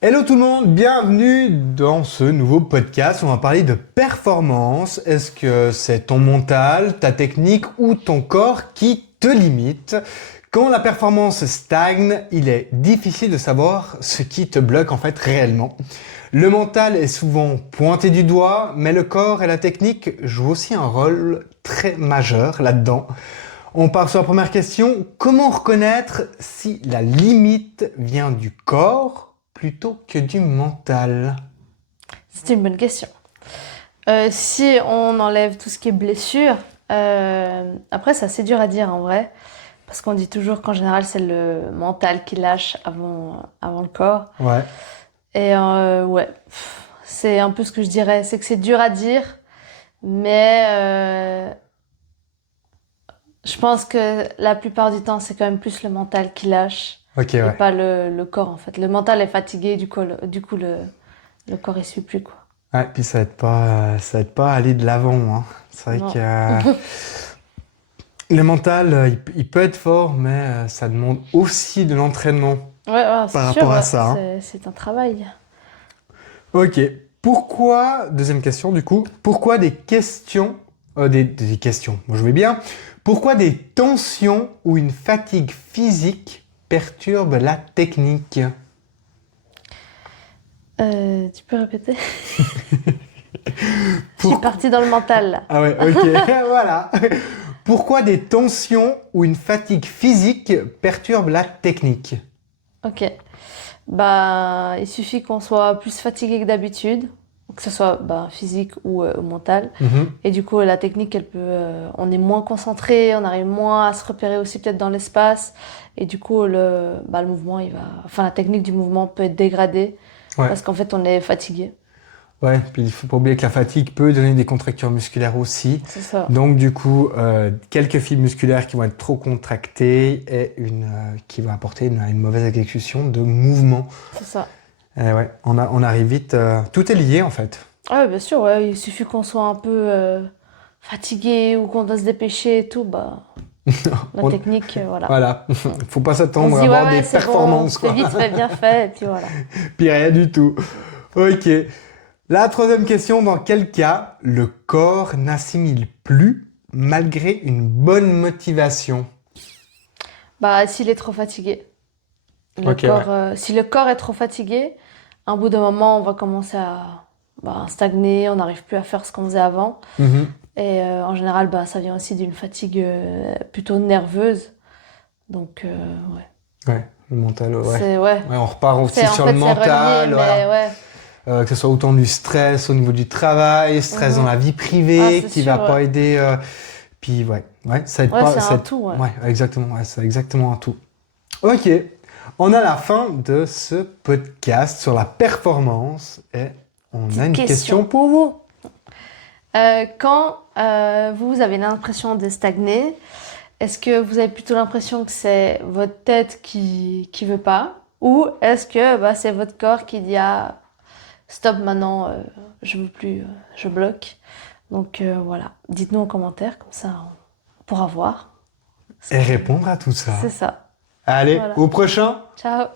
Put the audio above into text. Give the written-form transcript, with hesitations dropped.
Hello tout le monde, bienvenue dans ce nouveau podcast où on va parler de performance. Est-ce que c'est ton mental, ta technique ou ton corps qui te limite? Quand la performance stagne, il est difficile de savoir ce qui te bloque en fait réellement. Le mental est souvent pointé du doigt, mais le corps et la technique jouent aussi un rôle très majeur là-dedans. On part sur la première question. Comment reconnaître si la limite vient du corps plutôt que du mental? C'est une bonne question. Si on enlève tout ce qui est blessure, après c'est assez dur à dire en vrai, parce qu'on dit toujours qu'en général c'est le mental qui lâche avant le corps. Ouais, Et ouais, c'est un peu ce que je dirais, c'est que c'est dur à dire, mais je pense que la plupart du temps c'est quand même plus le mental qui lâche ok, et ouais. pas le corps en fait. Le mental est fatigué, du coup le corps il suit plus quoi. Ouais, puis ça aide pas à aller de l'avant, hein. C'est vrai Non. que le mental, il peut être fort, mais ça demande aussi de l'entraînement Ouais, ouais, c'est par sûr, rapport à ouais. ça, hein. C'est un travail. Ok. Pourquoi, deuxième question du coup, pourquoi des questions, des questions, moi je vais bien, pourquoi des tensions ou une fatigue physique perturbent la technique? Tu peux répéter? Je suis Pourquoi? partie dans le mental, là. Ah ouais, ok, voilà. Pourquoi des tensions ou une fatigue physique perturbent la technique? Ok. Bah, il suffit qu'on soit plus fatigué que d'habitude, que ce soit bah, physique ou mental. Mhm. Et du coup, la technique, on est moins concentré, on arrive moins à se repérer aussi peut-être dans l'espace. Et du coup, le mouvement, enfin, la technique du mouvement peut être dégradée Ouais, parce qu'en fait, on est fatigué. ouais, puis il faut pas oublier que la fatigue peut donner des contractures musculaires aussi. C'est ça. Donc du coup, quelques fibres musculaires qui vont être trop contractées et qui va apporter une mauvaise exécution de mouvement. C'est ça. Et ouais, on arrive vite. Tout est lié en fait. Ah ouais, bien sûr, ouais. Il suffit qu'on soit un peu fatigué ou qu'on doit se dépêcher et tout, bah, la On- technique, voilà. voilà, faut pas On se s'attendre à dit, ouais, avoir ouais, des c'est bon, performances fais quoi. vite, fais bien fait, et puis voilà. Puis rien du tout. Ok. La troisième question, dans quel cas le corps n'assimile plus malgré une bonne motivation? Bah, s'il est trop fatigué, Ok, ouais. si le corps est trop fatigué, à un bout d'un moment, on va commencer à bah, stagner, on n'arrive plus à faire ce qu'on faisait avant. Mhm. Et en général, bah, ça vient aussi d'une fatigue plutôt nerveuse. Donc, ouais. Ouais, le mental, ouais. Ouais. Ouais, on repart aussi En sur le fait, c'est relié, mental, mais voilà. ouais. Que ce soit autant du stress au niveau du travail, stress dans Mhm. la vie Ah, privée, c'est qui va sûr, ouais. pas aider. Puis ouais, ça aide Ouais, pas. c'est un tout, ouais. Ouais, exactement, ouais, c'est exactement un tout. Ok, on a la fin de ce podcast sur la performance et on a Petite une question question. pour vous. Quand vous avez l'impression de stagner, est-ce que vous avez plutôt l'impression que c'est votre tête qui veut pas? Ou est-ce que bah, c'est votre corps qui dit ah, stop maintenant, je veux plus, je bloque. Donc voilà, dites-nous en commentaire, comme ça on pourra voir ce Et que répondre à tout c'est ça. ça. Allez, Voilà. au prochain! Ciao!